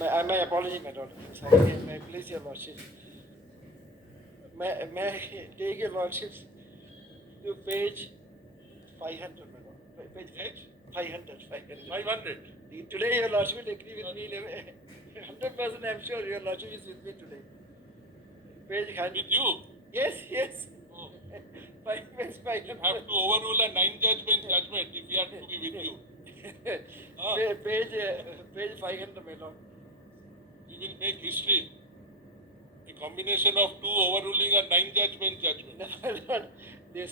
My apology, my lord. Sorry, may I please your lordship. May I take your lordship to page 500, my lord. Page 500. 500. Today your lordship will agree with me. 100% I am sure your lordship is with me today. Page 100. With you? Yes. Oh. Page 500. You have to overrule a 9-judge bench judgment if we are to be with you. Page 500, my lord. We will make history. A combination of two overruling a 9-judge bench judgment. No, my lord. The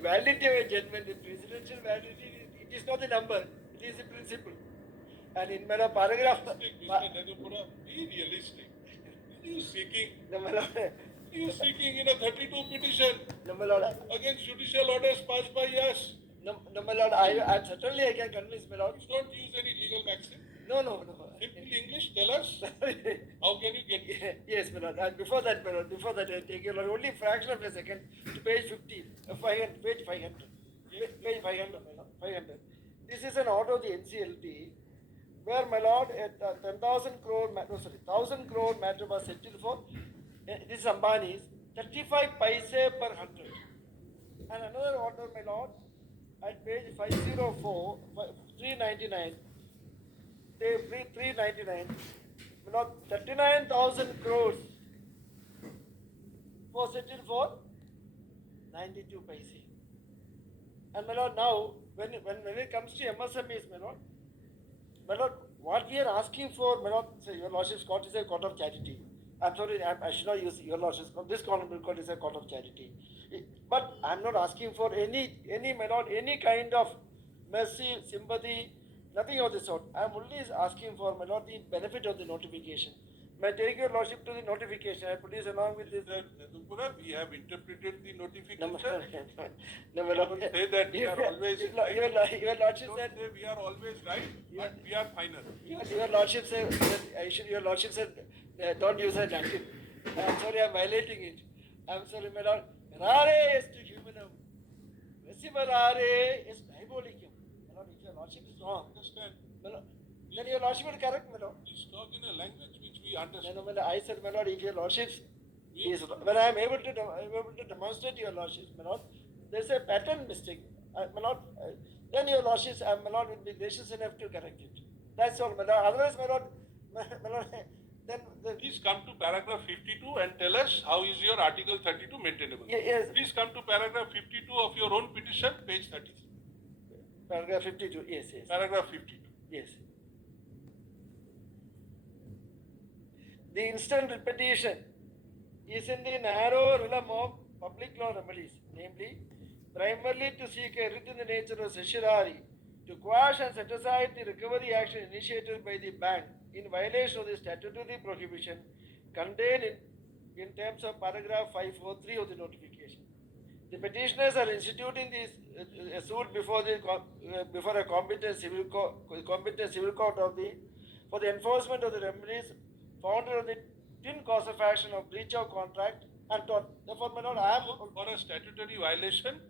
validity of a judgment, the presidential validity, it is not the number, it is the principle. And in my lord, paragraph. Mr. Nedupura, be realistic. What are you seeking? No, my lord. What are you seeking in a 32 petition? No, my lord. Against judicial orders passed by us. No, my lord. I certainly I can convince my lord. Please don't use any legal maxim. No. Simple English, tell us. How can you get it? Yes, my lord. And before that, my lord, I take your lord, only a fraction of a second to page 50, 500, page 500. Page 500, my lord, 500. This is an order of the NCLT where, my lord, a 10,000 crore, 1,000 crore matter was settled for, this is Ambani's, 35 paise per 100. And another order, my lord, at page 504, 399, 399, you know, 39,000 crores was settled for 92 paise. And my lord, now when it comes to MSMEs, my lord, what we are asking for, my lord, say your lordship's court is a court of charity. I'm sorry, I should not use your lordship's court. This honorable court is a court of charity. But I'm not asking for any, my lord, any kind of mercy, sympathy, nothing of the sort. I'm only asking for, my lord, the benefit of the notification. May I take your lordship to the notification? I produce along with this. Nedupura, we have interpreted the notification. No, my lord. Say that we are always right. Your lordship said we are always right, but we are final. Your lordship said, your lordship said, don't use a Latin. I'm sorry, I'm violating it. I'm sorry, my lord. Rare est humanum. Vesiva rare est diabolicum. My lord, if your lordship is wrong, Understand? then your lordship will correct, my lord. Please talk in a language which we understand. No, I said, my lord, if your lordship is, when I am able to demonstrate your lordship, my lord, there's a pattern mistake, my lord. Then your lordship, my lord, will be gracious enough to correct it. That's all, my lord. Otherwise, my lord, then please come to paragraph 52 and tell us how is your article 32 maintainable. Yes. Please come to paragraph 52 of your own petition, page 30. Paragraph 52, yes. Paragraph 52. Yes. The instant repetition is in the narrow realm of public law remedies, namely, primarily to seek a writ in the nature of certiorari to quash and set aside the recovery action initiated by the bank in violation of the statutory prohibition contained in terms of paragraph 543 of the notification. The petitioners are instituting this a suit before a competent civil court for the enforcement of the remedies founded on the twin cause of action of breach of contract and tort. Therefore, my lord, I am for a statutory violation.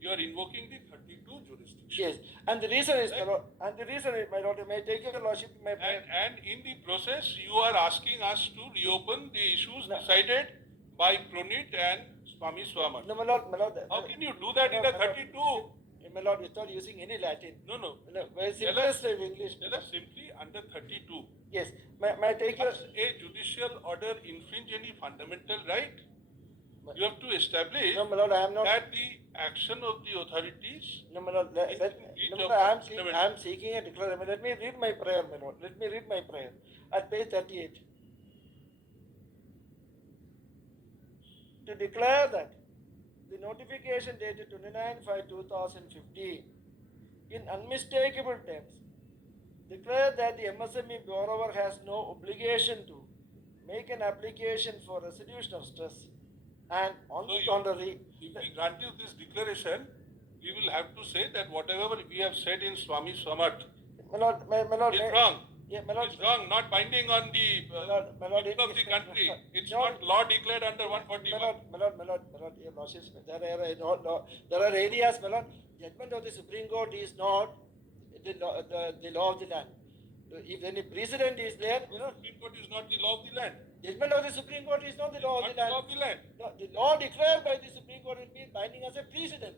You are invoking the 32 jurisdiction. Yes, and the reason is, right? My lord, may I take your lordship, and in the process, you are asking us to reopen the issues decided by Pronit and Swami Swamat. No, my lord. How can you do that in a 32? My lord, without using any Latin. No. Tell us English. Tell us simply under 32. Yes, may I take your... Does a judicial order infringe any fundamental right? You have to establish that the action of the authorities. No, my lord. I am seeking a declaration. Let me read my prayer, my lord. Let me read my prayer at page 38. To declare that the notification dated 29/5/2015 in unmistakable terms declare that the MSME borrower has no obligation to make an application for resolution of stress. And on the contrary, if we grant you this declaration, we will have to say that whatever we have said in Swami Swamat is wrong. Yeah, my lord, it's wrong, not binding on the people of the country. It's not law declared under 141. My lord, your lordships, there are areas, my lord, judgment of the Supreme Court is not the law of the land. if any precedent is there, you know, Supreme Court is not the law of the land. judgment of the Supreme Court is not the law of the land. Law of the land. No, the law declared by the Supreme Court will be binding as a precedent.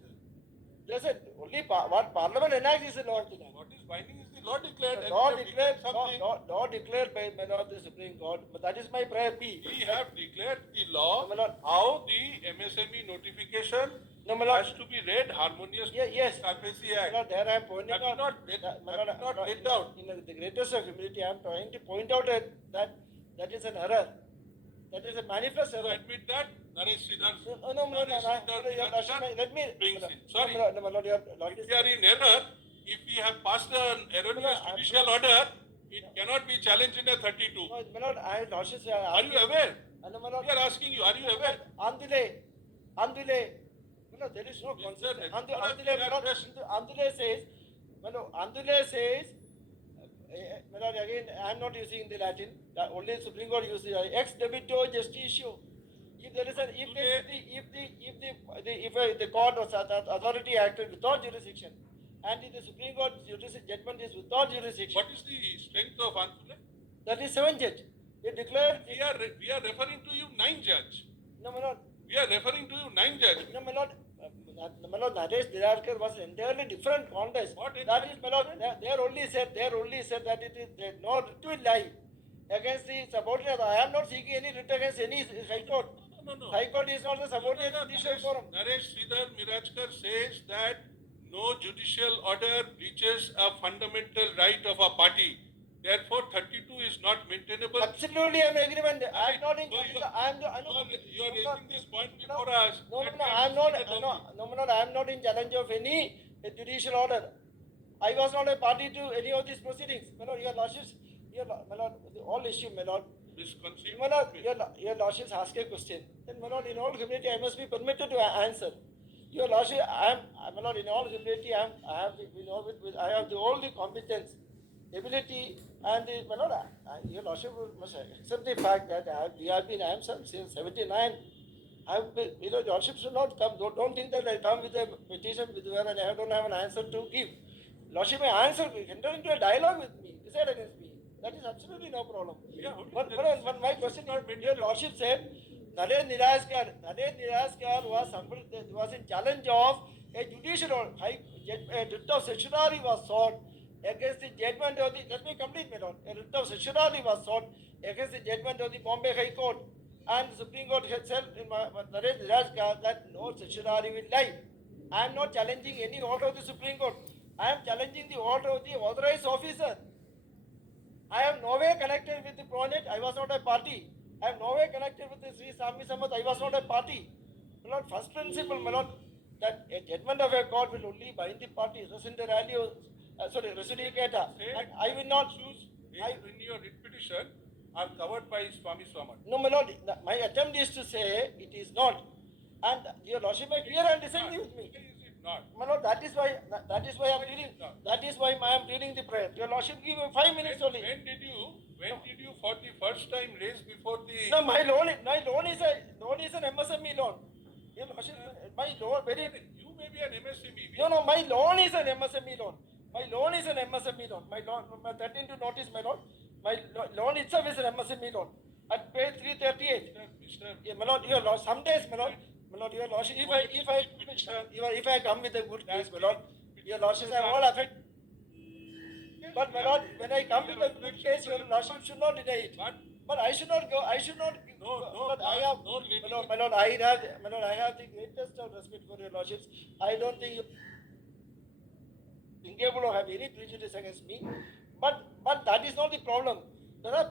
Listen, only what Parliament enacts is the law of the land. What is binding is the law declared. The and law we have declared, something. law declared by men of the Supreme Court. But that is my prayer P. We have declared the law. No, my lord. How the MSME notification No, my lord. has to be read harmoniously. Yes. Surface My Act. lord, there I am pointing That is out. not laid- My that lord, is not no, laid down. In the greatest of humility, I am trying to point out that is an error. That is a manifest To error. admit that, Naresh Sridhar. No, let me. Brings in. Sorry. No, my lord, your lord If is. we are in error, if we have passed an erroneous I'm judicial not- order, it cannot be challenged in a 32. No, my lord, I lordship. Are you aware? No, my lord. We are asking you, are you aware? Andile. No, there is no Mr. concept. Executive Andile says, Andile says, my lord, again, I am not using the Latin. Only Supreme Court uses ex debito justitio. If there is if the court or authority acted without jurisdiction, and if the Supreme Court judgment is without jurisdiction, What is the strength of Anthule? that is 7 judge. It declared. We are referring to you 9 judge. No, my lord. We are referring to you 9 judge. No, my lord. My lord, Naresh Dirarkar was entirely different context. What That is, my lord, they only said that it is no writ will lie against the subordinate. I am not seeking any writ against any High Court. No. High Court is not the subordinate judicial forum. Naresh Sridhar Mirajkar says that no judicial order breaches a fundamental right of a party. Therefore, 32 is not maintainable. Absolutely, I am agreement. I am not in. So you are raising this point before us. No, That I am not. can be No, I am not in challenge of any judicial order. I was not a party to any of these proceedings. My lord, your lordships, my lord, the all issue, my lord. misconceived. My lord, your lordships ask a question. Then, my lord, in all humility, I must be permitted to answer. Your lordship, my lord, in all humility, I have all the competence, ability, and my lord, your lordship must accept the fact that I am since 79. Your lordship should not come. Don't think that I come with a petition where I don't have an answer to give. Lordship may answer, enter into a dialogue with me, decide against me. That is absolutely no problem. Yeah, But my question is, your lordship said, Naresh Niraskar was in challenge of a judicial order. A writ of certiorari was sought against the judgment of the. Let me complete my lord. A writ of certiorari was sought against the judgment of the Bombay High Court, and the Supreme Court had said in Naresh Niraskar that no certiorari will lie. I am not challenging any order of the Supreme Court. I am challenging the order of the authorized officer. I am no way connected with the pronet. I was not a party. I am no way connected with the Sri Sami Samat. I was not a party. My lord, first principle, my lord, that a judgment of a court will only bind the party. Residicata. And I will not Issues in your writ petition are covered by Swami Swamat. No, my lord, my attempt is to say it is not. And your lordship may clear and disagree with me. Is it not? My lord, that is why I am reading. That is why I am reading the prayer. Your lordship give me 5 minutes only. When did you for the first time raise before the? No, my loan is an MSME loan. Your lordship, my loan You may be an MSME. No, my loan is an MSME loan. My loan is an MSME loan. My loan, 13 to notice, my lord. My loan itself is an MSME loan. At page 338. Yeah, my lord, your lord, some days, my lord, your lordship, if I come with a good case, my lord, your lordships are all affected. But my lord, when I come with a good case, your lordship should not deny it. But I should not go. No, But I have, my lord, I have the greatest of respect for your lordships. I don't think you incapable of have any prejudice against me. But that is not the problem. There are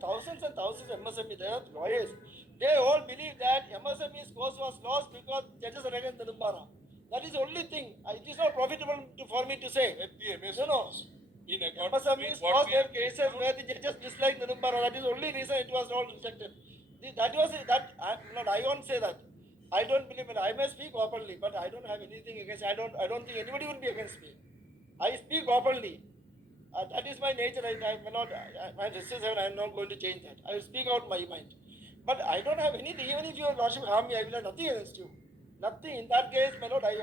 thousands and thousands of MSME, there are lawyers. They all believe that MSME's cause was lost because judges are against the Nimbara. That is the only thing. It is not profitable for me to say. Let the MSMEs No. in accordance MSMEs with what lost we their have cases where the judges dislike the Nimbara. That is the only reason it was all rejected. I won't say that. I don't believe it. I may speak openly, but I don't have anything against. I don't think anybody will be against me. I speak openly. That is my nature. My decision, I am not going to change that. I will speak out my mind. But I don't have anything. Even if your lordship harm me, I will have nothing against you. Nothing. In that case, my lord, I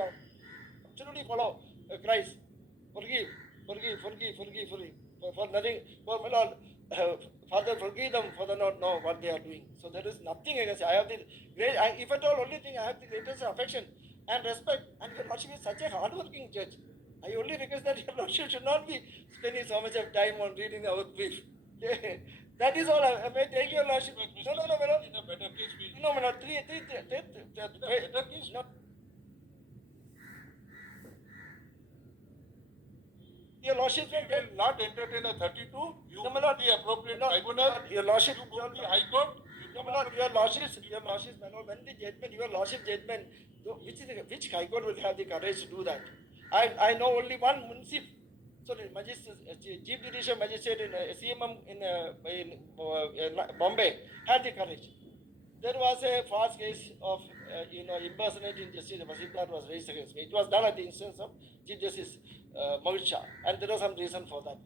absolutely follow Christ. Forgive. for nothing, for my lord, Father, forgive them for the not know what they are doing. So there is nothing against. I have the great, if at all, only thing I have the greatest affection and respect. And your lordship is such a hardworking judge. I only request that your lordship should not be spending so much of time on reading our brief. That is all. I may take your lordship. No, my lord. In a better case, we. No, my lord. Better case? No. Your lordship We will not entertain a 32. You No, my will lord. be appropriate No, tribunal. your lordship. You go to the High Court. You No, come my lord, up with- your lordship, my lord, when the judgment, your lordship judgment, which High Court will have the courage to do that? I know only one municip. So the magistrate, Chief Judicial Magistrate in CMM in Bombay had the courage. There was a false case of impersonating justice that was raised against me. It was done at the instance of Chief Justice Mohit Shah, and there was some reason for that.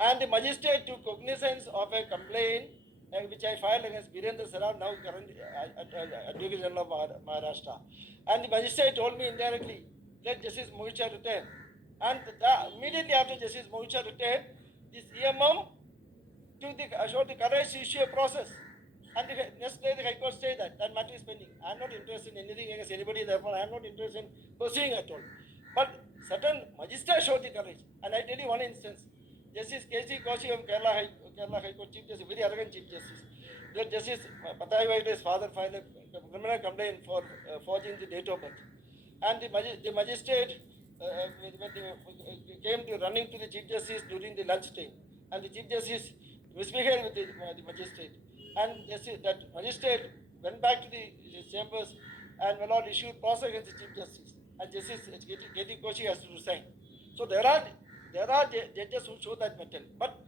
And the magistrate took cognizance of a complaint which I filed against Birendra Saraf, now current Advocate General of Maharashtra. And the magistrate told me indirectly, let Justice Mohit Shah return. And immediately after Justice Mohit Shah returned, this EMM showed the courage to issue a process. And the next day the High Court said that matter is pending. I am not interested in anything against anybody, therefore I am not interested in pursuing at all. But certain magistrates showed the courage. And I tell you one instance. Justice K.C. Kaushik of Kerala High Court Chief Justice, very arrogant Chief Justice. The Justice Patai Vaid's father filed a criminal complaint for forging the date of birth. And the magistrate came to running to the Chief Justice during the lunch time. And the Chief Justice misbehaved with the magistrate. And that magistrate went back to his chambers and my lord issued process against the Chief Justice. And Justice K.T. Kaushik has to resign. So there are judges who show that mettle, but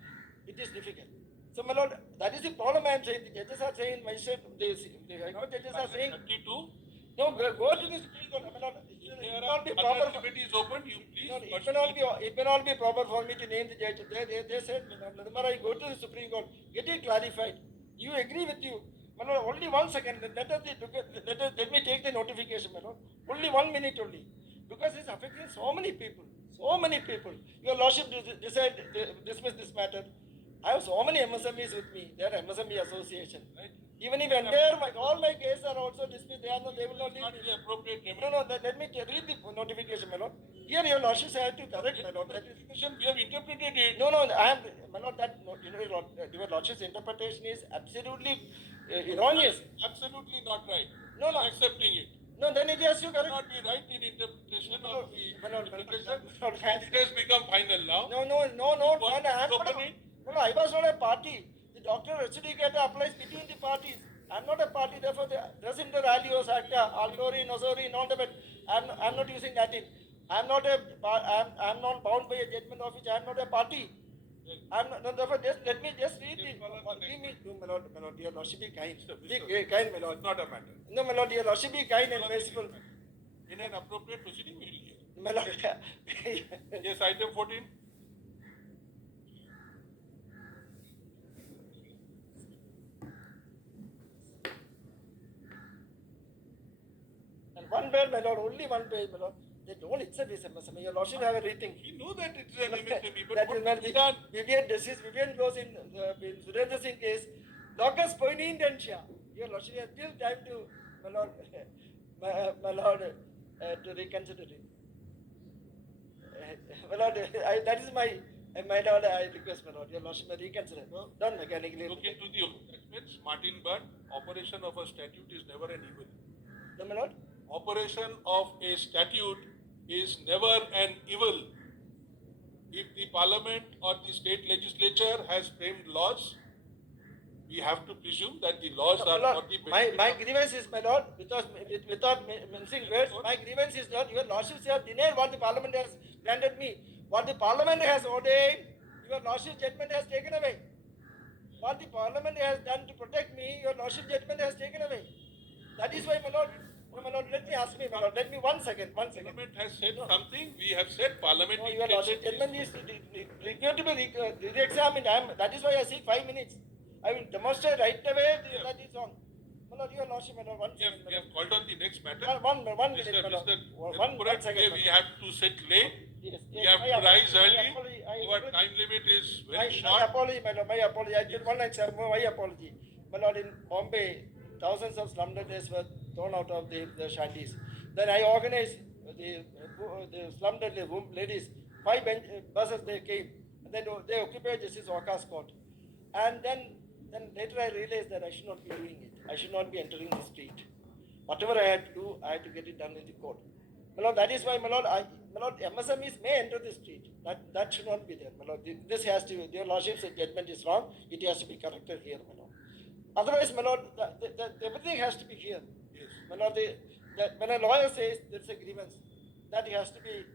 it is difficult. So my lord, that is the problem I am saying. The judges are saying, magistrate, the High Court judges are saying, 32. no, go to the Supreme Court. My lord, it There may are not be proper. other committees open. You please. No, it may not be proper for me to name the judge. They said, I go to the Supreme Court, get it clarified. You agree with you. My lord, only 1 second. Let me take the notification, my lord. Only 1 minute only. Because it's affecting so many people. So many people. Your lordship decide dismiss this matter. I have so many MSMEs with me. They are MSME association. Right? Even if all my cases are also dismissed, they will not leave Not me. the appropriate remedy. No, let me read the notification, my lord. Here your lordship have to correct, my lord. Notification, we have interpreted it. No, I am, my lord, your lordship's interpretation is absolutely erroneous. Absolutely not right. No. I'm accepting it. No, then it has to It correct. cannot be right in interpretation of the No, interpretation. no, It has become final now. No, I was not a party. The doctor adjudicator applies between the parties. I'm not a party, therefore res inter alios acta, altori, nosori, non debet. I'm not using Latin. I'm not bound by a judgment of which I'm not a party. I'm not, no, therefore let me just read the. Give me, my lord, your lordship be kind. Be kind, my lord. It's not a matter. No, my lord, your lordship be kind and merciful. In an appropriate proceeding, we will hear. My lord, Yes, item 14. and one page, my lord, only one page, my lord. They don't itself is MSME. Your lordship have a rethink. We know that it's an MSME, but That what is not to be done? Vivian goes in Surendra Singh case. Locus poinintentia. Your lordship has still time to, my lord, my lord, to reconsider it. My lord, that is my lord, I request, my lord, your lordship may reconsider. No, done mechanically. Look into the attachments. Martin Byrne, operation of a statute is never an evil. No, my lord. Operation of a statute is never an evil. If the parliament or the state legislature has framed laws, we have to presume that the laws No, are my for lord, the my benefit of- grievance is, my lord, without mincing words, my grievance is not, your lordships have denied what the parliament has granted me. What the parliament has ordained, your lordship judgment has taken away. What the parliament has done to protect me, your lordship judgment has taken away. That is why, my lord, let me ask me, my lord, let me 1 second. Parliament has said something, we have said parliament. No, your lordship judgment is required to be re-examined. That is why I seek 5 minutes. I will demonstrate right away that is wrong. My lord, your lordship, my lord, 1 second. We have called on the next matter. One minute, my lord. Mr. One second. We have to sit late. Yes, We yes, have my to apology, rise my early. apology, Our time limit is very my short. apology, my lord, my apology. I did one line, sir, my apology. My lord, in Bombay, thousands of slumlords were thrown out of the shanties. Then I organized the slumlord ladies, buses they came, and then they occupied Justice Waka's court. And then later I realized that I should not be doing it. I should not be entering the street. Whatever I had to do, I had to get it done in the court. My lord, that is why, my lord, MSMEs may enter the street. That should not be there, my lord. This has to, your lordship's judgment is wrong. It has to be corrected here, my lord. Otherwise, my lord, everything has to be here. Yes. My lord, when a lawyer says there's a grievance, that has to be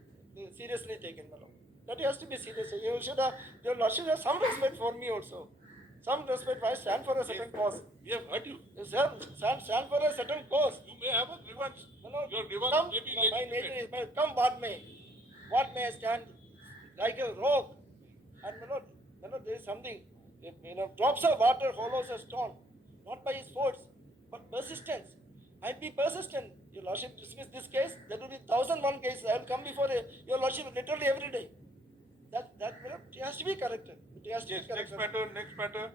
seriously taken, my lord. That has to be serious. Your lordship has some respect for me also. Some respect. I stand for a certain cause. We have heard you. Stand for a certain cause. You may have a grievance. No, Your grievance come, may be my nature legitimate. is, come what may I stand like a rock, and there is something, drops of water hollows a stone, not by his force, but persistence. I'll be persistent. Your lordship dismiss this case, there will be 1,001 cases. I will come before your lordship literally every day. That it has to be corrected. It has to Yes, be corrected. next matter.